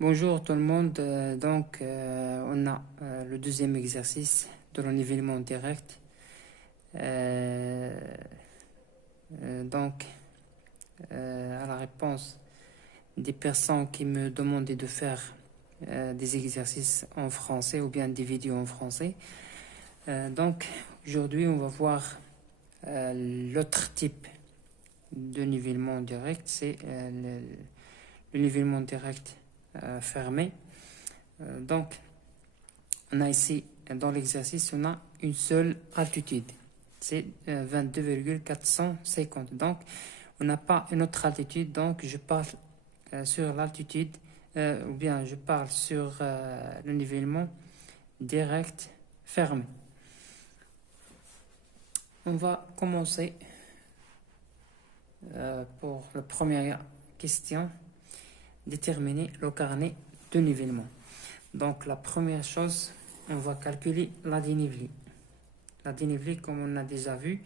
Bonjour tout le monde. On a le deuxième exercice de l'enivellement direct. Euh, à la réponse des personnes qui me demandaient de faire des exercices en français ou bien des vidéos en français. Aujourd'hui, on va voir l'autre type de nivellement direct, c'est le nivellement direct fermé. On a ici, dans l'exercice, on a une seule altitude. C'est 22,450. Donc, on n'a pas une autre altitude. Donc, je parle sur l'altitude, ou bien je parle sur le nivellement direct fermé. On va commencer pour la première question, déterminer le carnet de nivellement. Donc la première chose, on va calculer la dénivelée. La dénivelée, comme on a déjà vu,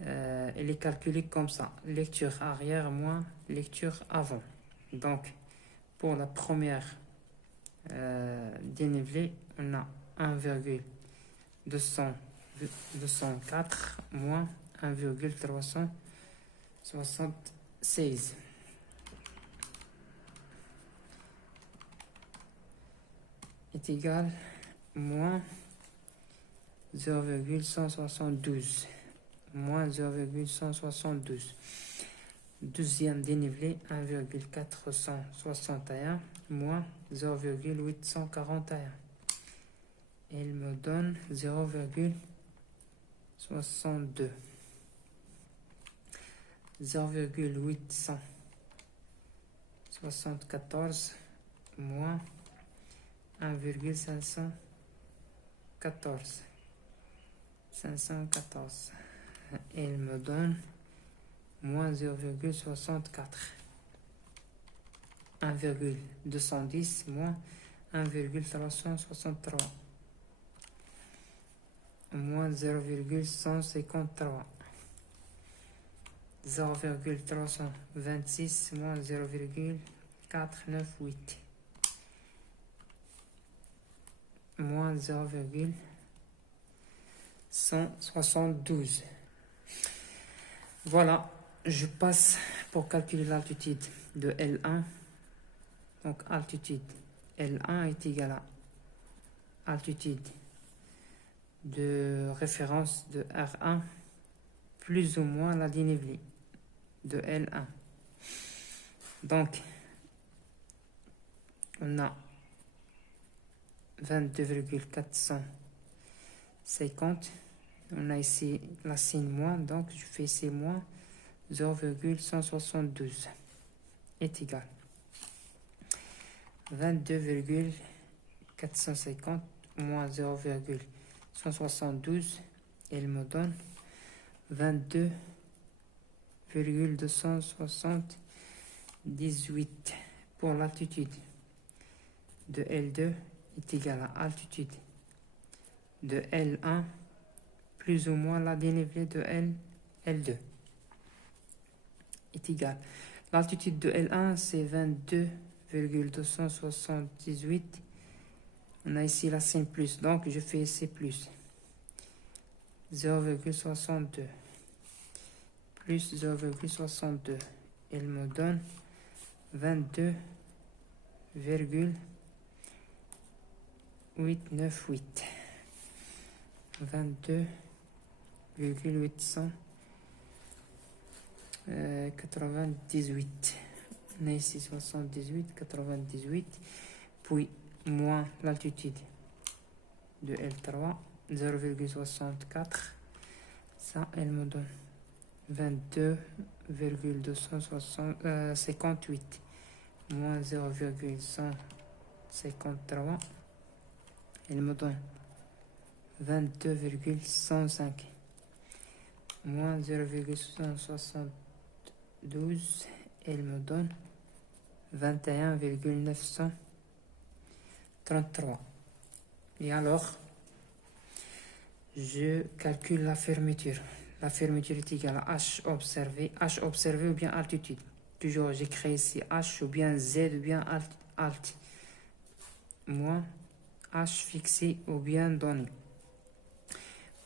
elle est calculée comme ça. Lecture arrière moins lecture avant. Donc pour la première dénivelée, on a 1,204 moins 1,376 est égal moins 0,172 moins 0,172. Deuxième dénivelé 1,461 moins 0,841. Il me donne 0,62. 0,874 moins 1,514. 514. Il me donne moins 0,64. 1,210 moins 1,363. Moins 0,153. 0,326 moins 0,498. Moins 0,172. Voilà, je passe pour calculer l'altitude de L1. Donc altitude L1 est égal à altitude de référence de R1 plus ou moins la dénivelée de L1. Donc on a 22,450. On a ici la signe moins, donc je fais C moins 0,172 est égal 22,450 moins 0,172. Il me donne 22,278 pour l'altitude de L2 est égal à altitude de L1 plus ou moins la dénivelée de L2 est égal. L'altitude de L1 c'est 22,278. On a ici la signe plus, donc je fais C plus 0,62 plus 0,62. Il me donne 22,898. 22,898. On a ici 78, 98, puis moins l'altitude de L3, 0,64. Ça, elle me donne 22,258 moins 0,153. Elle me donne 22,105 moins 0,172. Elle me donne 21,933. Et alors, je calcule la fermeture. La fermeture est égale à H observé ou bien altitude. Toujours, j'écris ici H ou bien Z ou bien alt moins h fixé ou bien donné.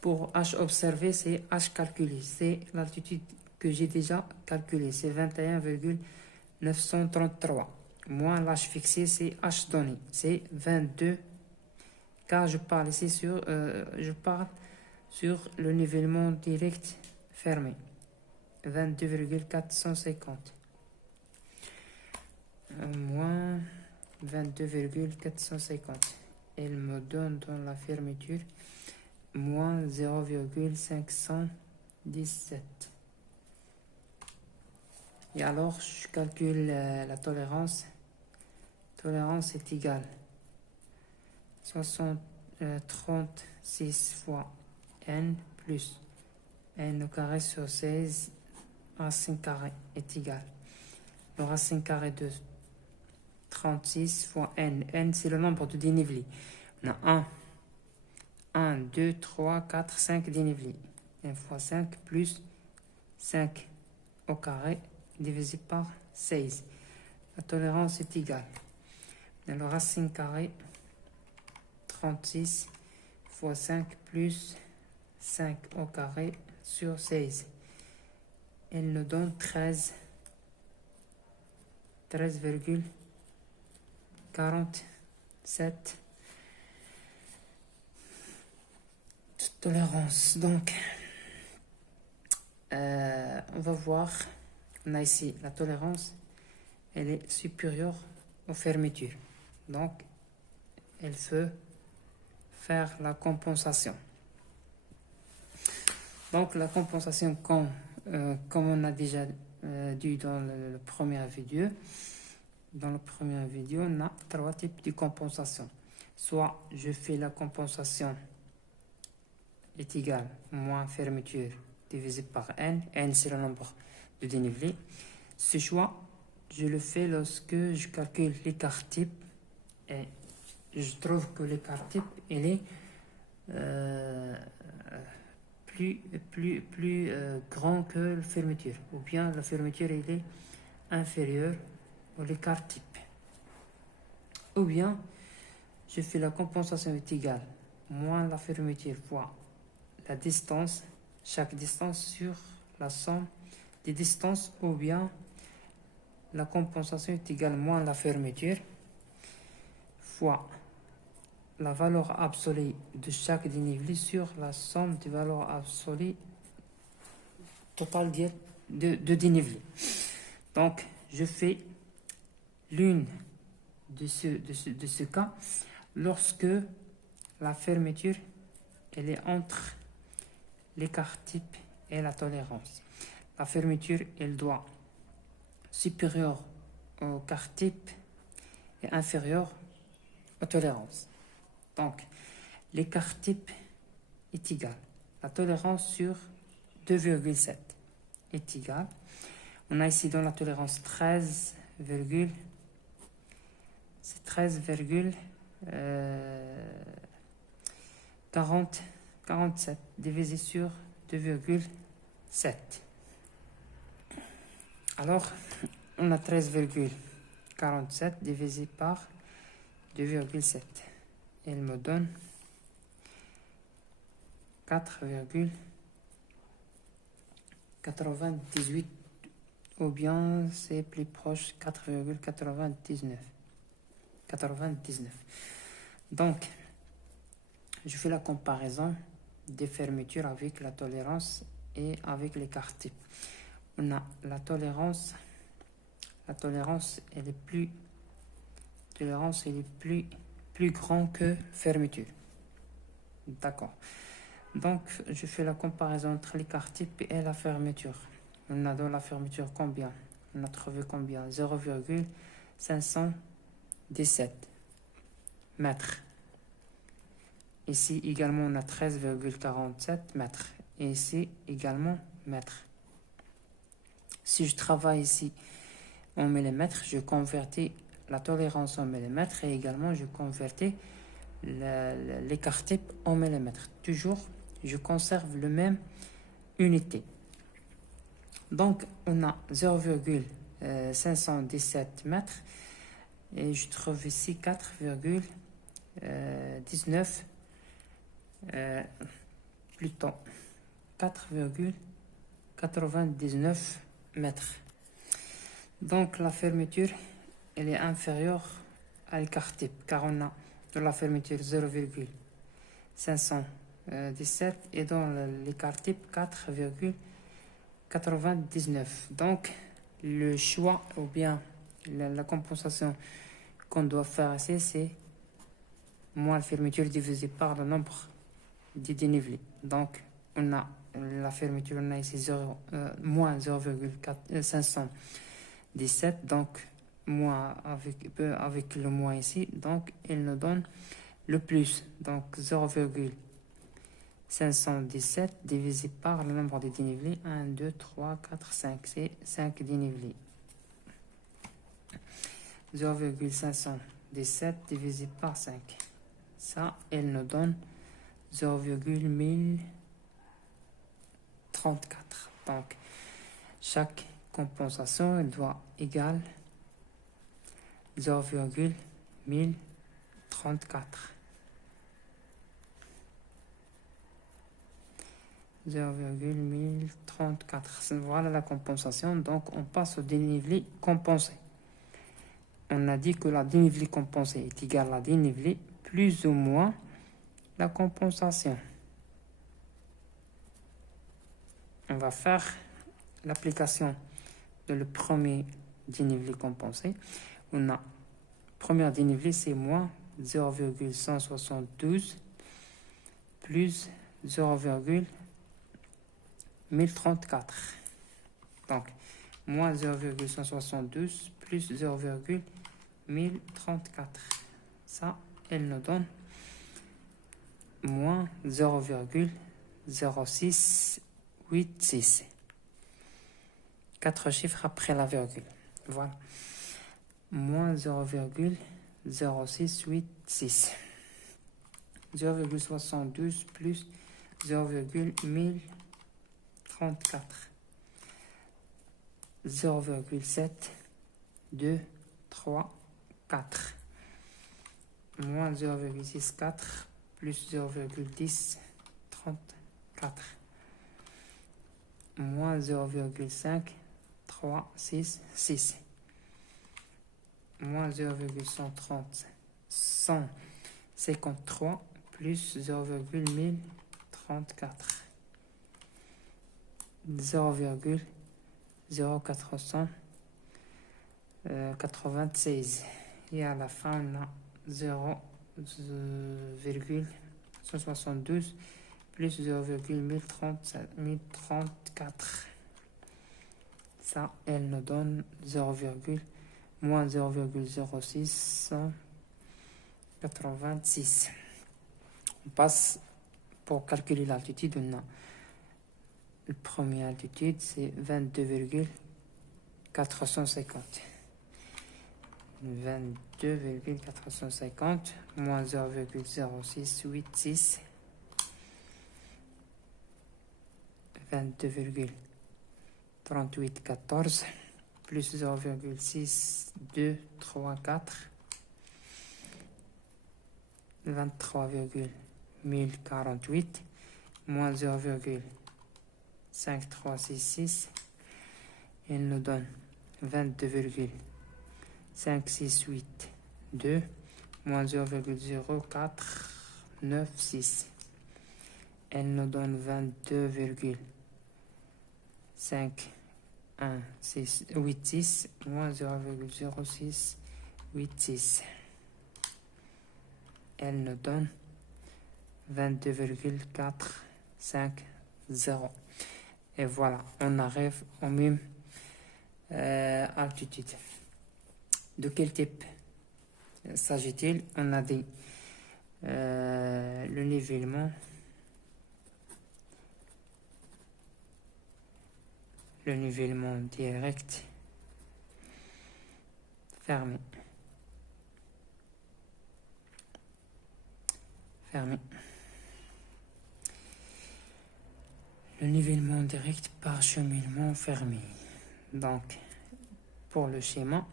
Pour h observé, c'est h calculé. C'est l'altitude que j'ai déjà calculée. C'est 21,933. Moins l'h fixé, c'est h donné. C'est 22. Car je parle ici sur le nivellement direct fermé. 22,450. Moins 22,450. Elle me donne dans la fermeture moins 0,517. Et alors, je calcule la tolérance. Tolérance est égale 36 fois n plus n au carré sur 16 racine carré est égal. Le racine carré de 36 fois n. N, c'est le nombre de dénivelés. On a 1, 2, 3, 4, 5 dénivelés. 1 fois 5 plus 5 au carré divisé par 16. La tolérance est égale. Le racine carré 36 fois 5 plus 5 au carré sur 16. Elle nous donne 13,47 de tolérance. Donc, on va voir. On a ici la tolérance. Elle est supérieure aux fermetures. Donc, elle peut faire la compensation. Donc, la compensation, comme on a déjà dit dans le premier vidéo, on a 3 types de compensation. Soit je fais la compensation est égale moins fermeture divisé par n. N, c'est le nombre de dénivelés. Ce choix, je le fais lorsque je calcule l'écart type et je trouve que l'écart type il est plus grand que la fermeture, ou bien la fermeture il est inférieure à l'écart type, ou bien je fais la compensation est égale moins la fermeture fois la distance, chaque distance sur la somme des distances, ou bien la compensation est égale moins la fermeture fois la valeur absolue de chaque dénivelé sur la somme des valeurs absolues totale de dénivelé. Donc, je fais l'une de ce cas lorsque la fermeture elle est entre l'écart type et la tolérance. La fermeture elle doit supérieure au quart type et inférieure aux tolérances. Donc, l'écart type est égal. La tolérance sur 2,7 est égale. On a ici dans la tolérance 13,47 divisé sur 2,7. Alors, on a 13,47 divisé par 2,7. Elle me donne 4,98, ou bien c'est plus proche 4,99. Donc, je fais la comparaison des fermetures avec la tolérance et avec l'écart type. On a la tolérance elle est plus grand que fermeture. D'accord. Donc, je fais la comparaison entre l'écart type et la fermeture. On a dans la fermeture combien? On a trouvé combien? 0,517 mètres. Ici également, on a 13,47 mètres. Et ici également mètres. Si je travaille ici en millimètres, je convertis la tolérance en millimètres et également je convertis l'écart type en millimètres. Toujours, je conserve le même unité. Donc, on a 0,517 mètres. Et je trouve ici 4,19, plutôt 4,99 mètres. Donc la fermeture, elle est inférieure à l'écart type, car on a de la fermeture 0,517 et dans l'écart type 4,99. Donc le choix ou bien la compensation qu'on doit faire ici, c'est moins la fermeture divisée par le nombre de dénivelés. Donc on a la fermeture, on a ici moins 0,517, donc moins avec le moins ici, donc il nous donne le plus, donc 0,517 divisé par le nombre de dénivelés, 1, 2, 3, 4, 5, c'est 5 dénivelés. 0,517 divisé par 5, ça, elle nous donne 0,1034. Donc, chaque compensation, elle doit égale 0,1034. 0,1034. Voilà la compensation. Donc, on passe au dénivelé compensé. On a dit que la dénivelé compensée est égale à la dénivelé plus ou moins la compensation. On va faire l'application de le premier dénivelé compensé. On a premier dénivelé, c'est moins 0,172 plus 0,1034. Donc, moins 0,172 plus 0,1034. Ça, elle nous donne moins 0,0686. 4 chiffres après la virgule. Voilà. Moins 0,0686. 0,72 plus 0,1034. 0,7234. Moins 0,64 plus 0,1034. Moins 0,5366. Moins 0,153 plus 0,1034. 0,0496. Et à la fin, on a 0,172 plus 0,1034. Ça, elle nous donne moins 0,0686. On passe pour calculer l'altitude. On a la première altitude, c'est 22,450. 22,450 moins 0,0686. 22,3814 plus 0,6234. 23,1048 moins 0,5366. Il nous donne 22,5682 moins 0,0496. Elle nous donne 22,5186 moins 0,0686. Elle nous donne 22,450. Et voilà, on arrive au même altitude. De quel type s'agit-il? On a dit le nivellement, direct fermé. Le nivellement direct par cheminement fermé. Donc, pour le schéma,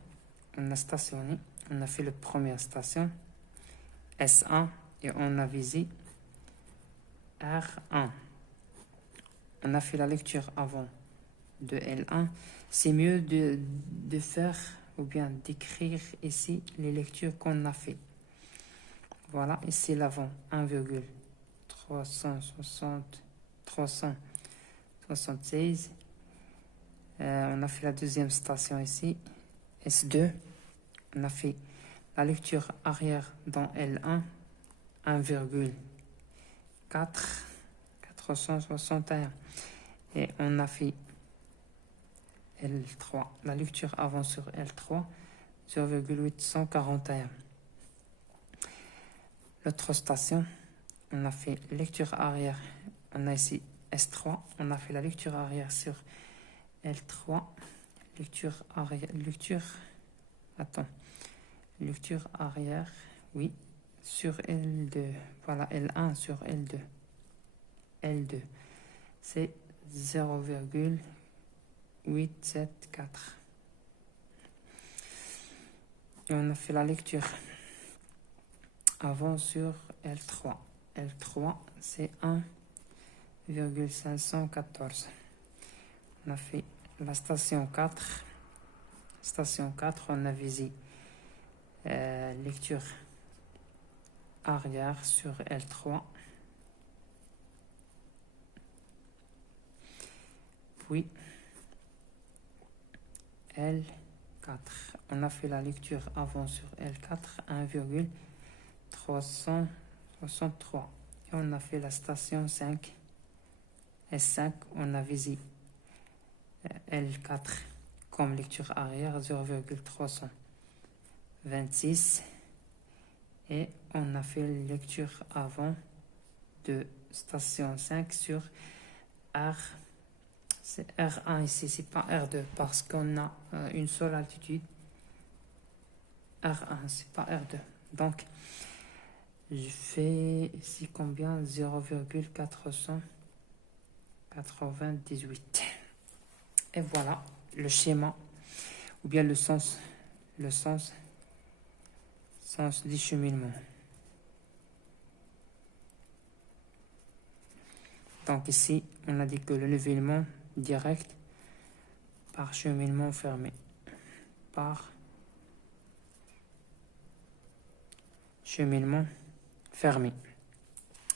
on a stationné on a fait la première station, S1, et on a visé R1. On a fait la lecture avant de L1. C'est mieux de faire ou bien d'écrire ici les lectures qu'on a fait. Voilà, ici l'avant, 376. On a fait la deuxième station ici, S2. On a fait la lecture arrière dans L1, 461. Et on a fait L3, la lecture avant sur L3, 0,841. L'autre station, on a fait lecture arrière, on a ici S3, on a fait la lecture arrière sur L3, lecture arrière, oui, sur L2, voilà, L1 sur L2, c'est 0,874. Et on a fait la lecture avant sur L3. L3, c'est 1,514. On a fait la station 4. Station 4, on a visé lecture arrière sur L3. Puis L4. On a fait la lecture avant sur L4, 1,363. Et on a fait la station 5. S5, on a visé L4 comme lecture arrière, 0,326. Et on a fait lecture avant de station 5 sur R. C'est R1 ici, c'est pas R2 parce qu'on a une seule altitude. R1, c'est pas R2. Donc, je fais ici combien? 0,498. Et voilà le schéma, ou bien le sens du cheminement. Donc ici, on a dit que le nivellement direct par cheminement fermé. Par cheminement fermé.